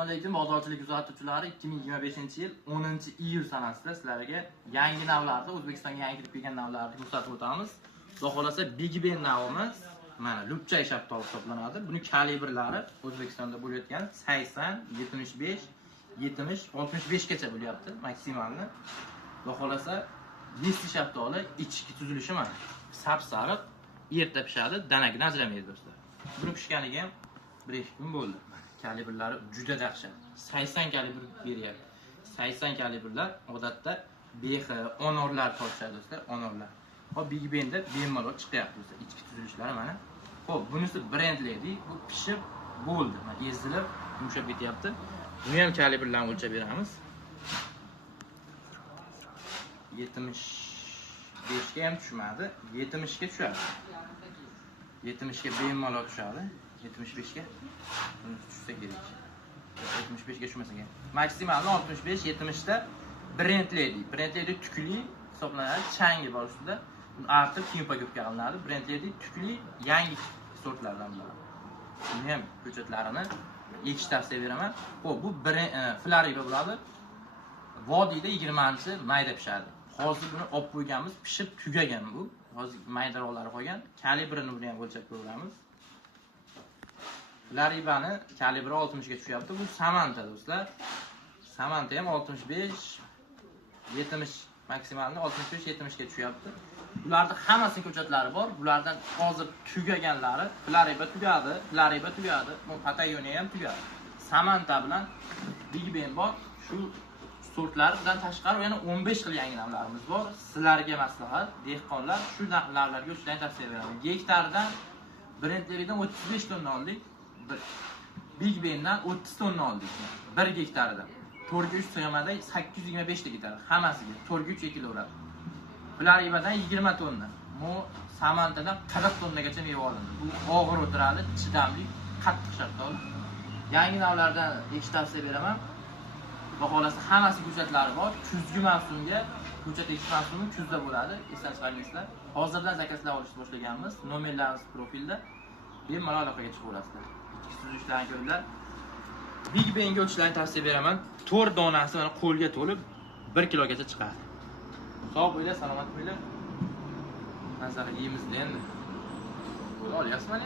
Assalomu alaykum bozorchilik kuzatuvchilari. 2025-yil 10-iyul sanasida sizlarga yangi navlarni, O'zbekistonga yangi kirib kelgan navlarni ko'rsatib o'tamiz. Xudo xolasa Big Ben navimiz mana lupchay shaftoli hisoblanadi. Buni kalibrlari O'zbekistonda bo'layotgan 80, 75, 70, 65 gacha bo'lyapti maksimalni. Xudo xolasa Nesli shaftoli ichki tuzilishi mana sap-sariq, erta pishadi, danagini ajramaydi do'stlar. Buni pishganiga ham 1-2 kun bo'ldi. Kalibrlari juda dahshat. 80 kalibr beryapti. 80 kalibrlar odatda BX, Honorlar tortishadi do'stlar, Honorlar. Hop Big Ben'da bemalol chiqyapti do'stlar, ichki tuzilishlari mana. Xo'p, bunisi brendledi, bu pishib bo'ldi. Mana ezilib, yumshab ketyapti. Buni ham kalibrlarni o'lchab beramiz. 75 ga ham tushmadi, 70 ga tushadi. 70 ga bemalol tushadi. 75 ga tushsa kerak. 75 ga tushmasa kerak. Maksimalni 65, 70 da brendledi. Brendledi tukli hisoblanadi, changi bor ustida. Artıq kimpa ko'pga qilinadi. Brendledi tukli yangi sortlardan bular. Buni ham ko'chatlarini ekish tavsiya beraman. Xo'p, bu Flariba bo'ladi. Vodiyda 20-mayda pishadi. Hozir buni olib qo'yganmiz, pishib tugagan bu. Hozir maydaroqlari qolgan. Kalibrini buni ham o'lchab ko'ramiz. Laribani kalibri 60 ga tushyapti. Bu Samanta do'stlar. Samanta ham 65, 70 maksimalni 65-70 ga tushyapti. Bularda hammasining ko'chatlari bor. Bulardan hozir tugaganlari Lariba tugadi, Lariba tugadi, Patagonia ham tugadi. Samanta bilan Big Ben bor. Shu sortlardan tashqari yana 15 xil yangi navlarimiz bor. Sizlarga maslahat, dehqonlar shu navlarga o'tishdan tavsiya beraman. Gektaridan brendlaridan 35 tonna oldik. Big Ben'dan 30 tonna oldik. 1 gektaridan. 4-3 sig'mada 825 ta ketadi. Hammasiga 4-3 ekilaveradi. Flaribadan 20 tonna. Bu Samantadan 40 tonnagacha meva olindi. Bu og'ir o'tiradi, chidamli, qattiq shaftoli. Yangi navlardan ekish tavsiya beraman. Baholasi hammasi ko'chatlari bor. Kuzgi mavsumga, ko'chat ekish mavsumi kuzda bo'ladi. Esdan chiqarmaysizlar. Hozirdan zakazlar olishni boshlaganmiz. Nomerlarimiz profilda. Bemalol aloqaga chiqaverasizlar. Ichki suzishlarni ko'ringlar. Big Ben'ga o'tishlarni tavsiya beraman. 4 donasi mana qo'lga to'lib 1 kilogacha chiqadi. Sog' bo'ling, salomat bo'ling. Nazar yeymiz endi. Olyapsizmi?